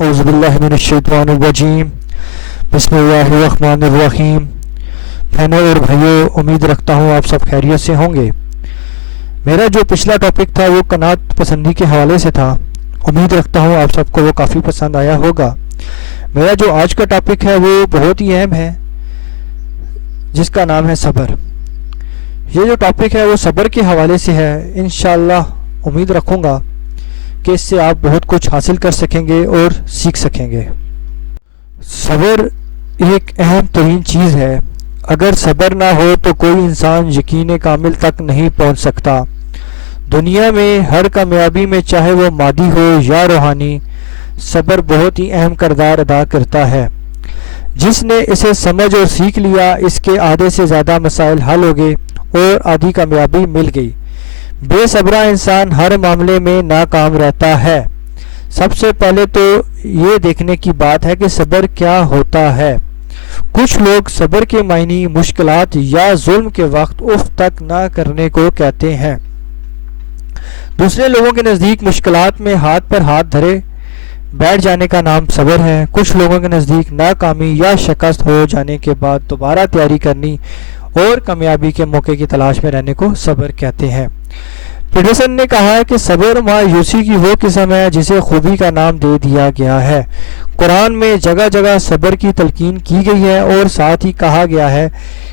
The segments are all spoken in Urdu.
اعوذ باللہ من الشیطان الرجیم بسم اللہ الرحمن الرحیم۔ بہنوں اور بھائیوں، امید رکھتا ہوں آپ سب خیریت سے ہوں گے۔ میرا جو پچھلا ٹاپک تھا وہ قناعت پسندی کے حوالے سے تھا، امید رکھتا ہوں آپ سب کو وہ کافی پسند آیا ہوگا۔ میرا جو آج کا ٹاپک ہے وہ بہت ہی اہم ہے، جس کا نام ہے صبر۔ یہ جو ٹاپک ہے وہ صبر کے حوالے سے ہے۔ انشاءاللہ امید رکھوں گا کہ اس سے آپ بہت کچھ حاصل کر سکیں گے اور سیکھ سکیں گے۔ صبر ایک اہم ترین چیز ہے۔ اگر صبر نہ ہو تو کوئی انسان یقین کامل تک نہیں پہنچ سکتا۔ دنیا میں ہر کامیابی میں، چاہے وہ مادی ہو یا روحانی، صبر بہت ہی اہم کردار ادا کرتا ہے۔ جس نے اسے سمجھ اور سیکھ لیا، اس کے آدھے سے زیادہ مسائل حل ہو گئے اور آدھی کامیابی مل گئی۔ بے صبرہ انسان ہر معاملے میں ناکام رہتا ہے۔ سب سے پہلے تو یہ دیکھنے کی بات ہے کہ صبر کیا ہوتا ہے۔ کچھ لوگ صبر کے معنی مشکلات یا ظلم کے وقت اف تک نہ کرنے کو کہتے ہیں۔ دوسرے لوگوں کے نزدیک مشکلات میں ہاتھ پر ہاتھ دھرے بیٹھ جانے کا نام صبر ہے۔ کچھ لوگوں کے نزدیک ناکامی یا شکست ہو جانے کے بعد دوبارہ تیاری کرنی اور کامیابی کے موقع کی تلاش میں رہنے کو صبر کہتے ہیں۔ پیٹرسن نے کہا ہے کہ صبر مایوسی کی وہ قسم ہے جسے خوبی کا نام دے دیا گیا ہے۔ قرآن میں جگہ جگہ صبر کی تلقین کی گئی ہے اور ساتھ ہی کہا گیا ہے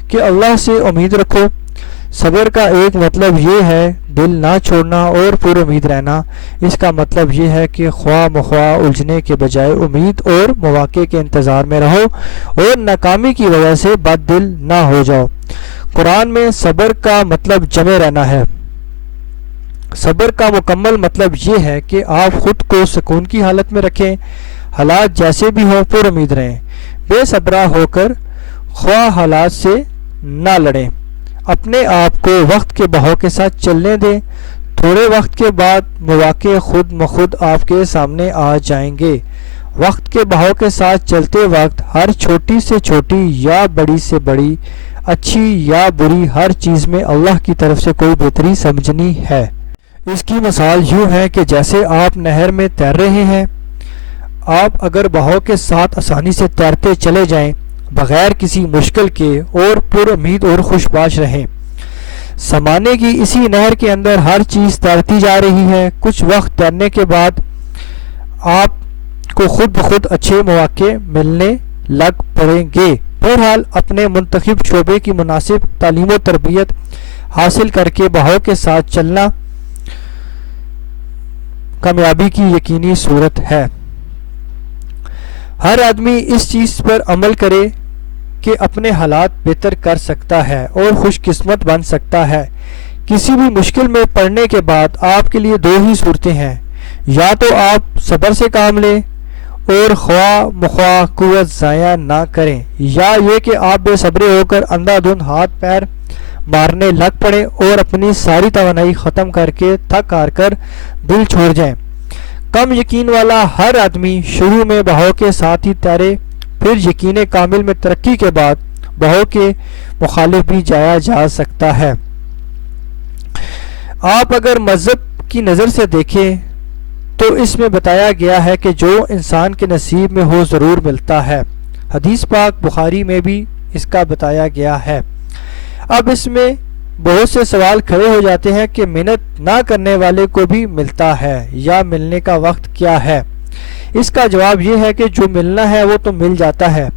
کہ اللہ سے امید رکھو۔ صبر کا ایک مطلب یہ ہے دل نہ چھوڑنا اور پر امید رہنا۔ اس کا مطلب یہ ہے کہ خواہ مخواہ الجھنے کے بجائے امید اور مواقع کے انتظار میں رہو اور ناکامی کی وجہ سے بد دل نہ ہو جاؤ۔ قرآن میں صبر کا مطلب جمے رہنا ہے۔ صبر کا مکمل مطلب یہ ہے کہ آپ خود کو سکون کی حالت میں رکھیں، حالات جیسے بھی ہوں پر امید رہیں، بے صبرہ ہو کر خواہ حالات سے نہ لڑیں، اپنے آپ کو وقت کے بہاؤ کے ساتھ چلنے دیں۔ تھوڑے وقت کے بعد مواقع خود بخود آپ کے سامنے آ جائیں گے۔ وقت کے بہاؤ کے ساتھ چلتے وقت ہر چھوٹی سے چھوٹی یا بڑی سے بڑی، اچھی یا بری، ہر چیز میں اللہ کی طرف سے کوئی بہتری سمجھنی ہے۔ اس کی مثال یوں ہے کہ جیسے آپ نہر میں تیر رہے ہیں، آپ اگر بہاؤ کے ساتھ آسانی سے تیرتے چلے جائیں بغیر کسی مشکل کے اور پر امید اور خوش باش رہیں۔ زمانے کی اسی نہر کے اندر ہر چیز تیرتی جا رہی ہے۔ کچھ وقت تیرنے کے بعد آپ کو خود بخود اچھے مواقع ملنے لگ پڑیں گے۔ بہرحال اپنے منتخب شعبے کی مناسب تعلیم و تربیت حاصل کر کے بہاؤ کے ساتھ چلنا کامیابی کی یقینی صورت ہے۔ ہر آدمی اس چیز پر عمل کرے کہ اپنے حالات بہتر کر سکتا ہے اور خوش قسمت بن سکتا ہے۔ کسی بھی مشکل میں پڑنے کے بعد آپ کے لیے دو ہی صورتیں ہیں، یا تو آپ صبر سے کام لیں اور خواہ مخواہ قوت ضائع نہ کریں، یا یہ کہ آپ بے صبرے ہو کر اندھا دھند ہاتھ پیر مارنے لگ پڑیں اور اپنی ساری توانائی ختم کر کے تھک ہار کر دل چھوڑ جائیں۔ کم یقین والا ہر آدمی شروع میں بہاؤ کے ساتھ ہی تیرے، پھر یقین کامل میں ترقی کے بعد بہاؤ کے مخالف بھی جایا جا سکتا ہے۔ آپ اگر مذہب کی نظر سے دیکھیں تو اس میں بتایا گیا ہے کہ جو انسان کے نصیب میں ہو ضرور ملتا ہے۔ حدیث پاک بخاری میں بھی اس کا بتایا گیا ہے۔ اب اس میں بہت سے سوال کھڑے ہو جاتے ہیں کہ محنت نہ کرنے والے کو بھی ملتا ہے یا ملنے کا وقت کیا ہے؟ اس کا جواب یہ ہے کہ جو ملنا ہے وہ تو مل جاتا ہے،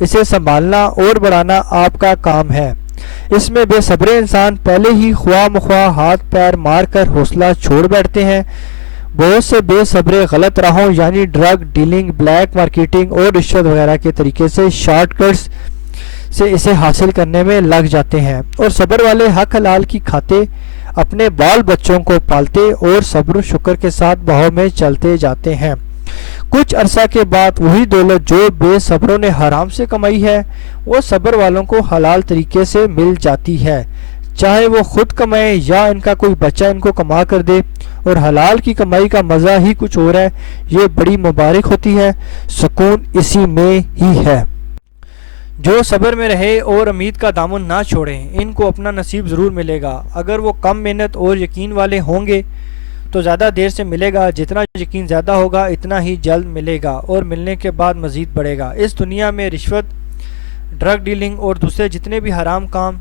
اسے سنبھالنا اور بڑھانا آپ کا کام ہے۔ اس میں بے صبرے انسان پہلے ہی خواہ مخواہ ہاتھ پیر مار کر حوصلہ چھوڑ بیٹھتے ہیں۔ بہت سے بے صبرے غلط راہوں یعنی ڈرگ ڈیلنگ، بلیک مارکیٹنگ اور رشوت وغیرہ کے طریقے سے شارٹ کٹس سے اسے حاصل کرنے میں لگ جاتے ہیں، اور صبر والے حق حلال کی کھاتے اپنے بال بچوں کو پالتے اور صبر و شکر کے ساتھ بہاؤ میں چلتے جاتے ہیں۔ کچھ عرصہ کے بعد وہی دولت جو بے صبروں نے حرام سے کمائی ہے وہ صبر والوں کو حلال طریقے سے مل جاتی ہے، چاہے وہ خود کمائیں یا ان کا کوئی بچہ ان کو کما کر دے۔ اور حلال کی کمائی کا مزہ ہی کچھ اور ہے، یہ بڑی مبارک ہوتی ہے، سکون اسی میں ہی ہے۔ جو صبر میں رہے اور امید کا دامن نہ چھوڑیں، ان کو اپنا نصیب ضرور ملے گا۔ اگر وہ کم محنت اور یقین والے ہوں گے تو زیادہ دیر سے ملے گا، جتنا یقین زیادہ ہوگا اتنا ہی جلد ملے گا اور ملنے کے بعد مزید بڑھے گا۔ اس دنیا میں رشوت، ڈرگ ڈیلنگ اور دوسرے جتنے بھی حرام کام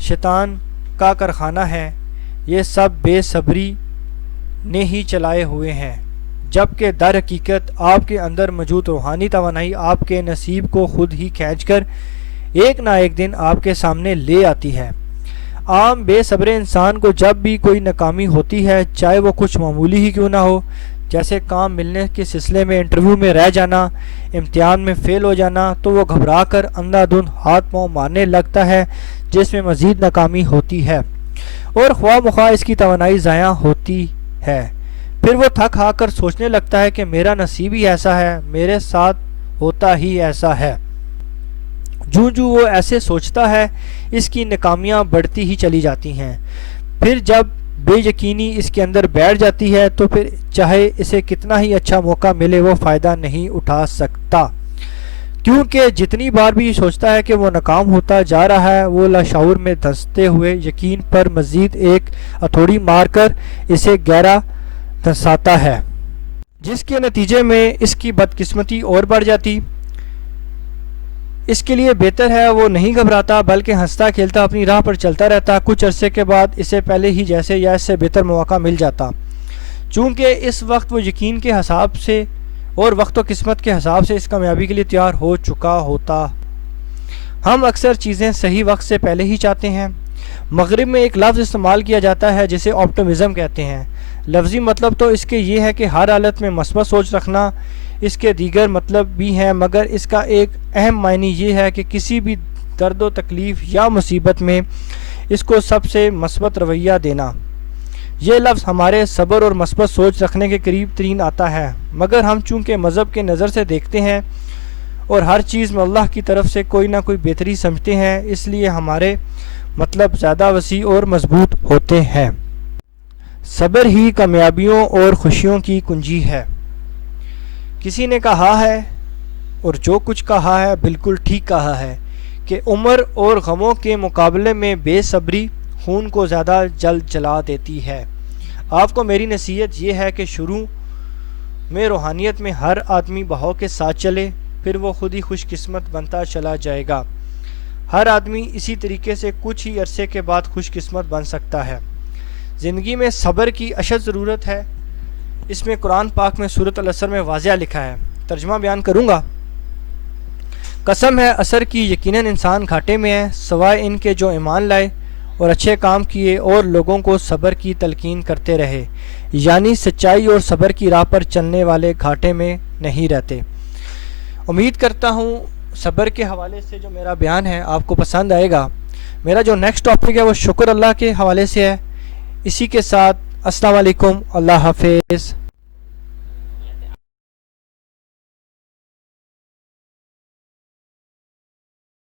شیطان کا کارخانہ ہے، یہ سب بے صبری نے ہی چلائے ہوئے ہیں، جبکہ در حقیقت آپ کے اندر موجود روحانی توانائی آپ کے نصیب کو خود ہی کھینچ کر ایک نہ ایک دن آپ کے سامنے لے آتی ہے۔ عام بے صبر انسان کو جب بھی کوئی ناکامی ہوتی ہے، چاہے وہ کچھ معمولی ہی کیوں نہ ہو، جیسے کام ملنے کے سلسلے میں انٹرویو میں رہ جانا، امتحان میں فیل ہو جانا، تو وہ گھبرا کر اندھا دھند ہاتھ پاؤں مارنے لگتا ہے، جس میں مزید ناکامی ہوتی ہے اور خواہ مخواہ اس کی توانائی ضائع ہوتی ہے۔ پھر وہ تھک ہار کر سوچنے لگتا ہے کہ میرا نصیب ہی ایسا ہے، میرے ساتھ ہوتا ہی ایسا ہے۔ جوں جوں وہ ایسے سوچتا ہے، اس کی ناکامیاں بڑھتی ہی چلی جاتی ہیں۔ پھر جب بے یقینی اس کے اندر بیٹھ جاتی ہے تو پھر چاہے اسے کتنا ہی اچھا موقع ملے وہ فائدہ نہیں اٹھا سکتا، کیونکہ جتنی بار بھی سوچتا ہے کہ وہ ناکام ہوتا جا رہا ہے، وہ لاشعور میں دھنستے ہوئے یقین پر مزید ایک ہتھوڑی مار کر اسے گہرا دھنساتا ہے، جس کے نتیجے میں اس کی بدقسمتی اور بڑھ جاتی۔ اس کے لیے بہتر ہے وہ نہیں گھبراتا، بلکہ ہنستا کھیلتا اپنی راہ پر چلتا رہتا۔ کچھ عرصے کے بعد اسے پہلے ہی جیسے یا اس سے بہتر مواقع مل جاتا، چونکہ اس وقت وہ یقین کے حساب سے اور وقت و قسمت کے حساب سے اس کامیابی کے لیے تیار ہو چکا ہوتا۔ ہم اکثر چیزیں صحیح وقت سے پہلے ہی چاہتے ہیں۔ مغرب میں ایک لفظ استعمال کیا جاتا ہے جسے آپٹمزم کہتے ہیں۔ لفظی مطلب تو اس کے یہ ہے کہ ہر حالت میں مثبت سوچ رکھنا۔ اس کے دیگر مطلب بھی ہیں، مگر اس کا ایک اہم معنی یہ ہے کہ کسی بھی درد و تکلیف یا مصیبت میں اس کو سب سے مثبت رویہ دینا۔ یہ لفظ ہمارے صبر اور مثبت سوچ رکھنے کے قریب ترین آتا ہے، مگر ہم چونکہ مذہب کے نظر سے دیکھتے ہیں اور ہر چیز میں اللہ کی طرف سے کوئی نہ کوئی بہتری سمجھتے ہیں، اس لیے ہمارے مطلب زیادہ وسیع اور مضبوط ہوتے ہیں۔ صبر ہی کامیابیوں اور خوشیوں کی کنجی ہے۔ کسی نے کہا ہے، اور جو کچھ کہا ہے بالکل ٹھیک کہا ہے، کہ عمر اور غموں کے مقابلے میں بے صبری خون کو زیادہ جلد جلا دیتی ہے۔ آپ کو میری نصیحت یہ ہے کہ شروع میں روحانیت میں ہر آدمی بہاؤ کے ساتھ چلے، پھر وہ خود ہی خوش قسمت بنتا چلا جائے گا۔ ہر آدمی اسی طریقے سے کچھ ہی عرصے کے بعد خوش قسمت بن سکتا ہے۔ زندگی میں صبر کی اشد ضرورت ہے۔ اس میں قرآن پاک میں سورۃ العصر میں واضح لکھا ہے، ترجمہ بیان کروں گا۔ قسم ہے عصر کی، یقیناً انسان گھاٹے میں ہے، سوائے ان کے جو ایمان لائے اور اچھے کام کیے اور لوگوں کو صبر کی تلقین کرتے رہے، یعنی سچائی اور صبر کی راہ پر چلنے والے گھاٹے میں نہیں رہتے۔ امید کرتا ہوں صبر کے حوالے سے جو میرا بیان ہے آپ کو پسند آئے گا۔ میرا جو نیکسٹ ٹاپک ہے وہ شکر اللہ کے حوالے سے ہے۔ اسی کے ساتھ السلام علیکم، اللہ حافظ۔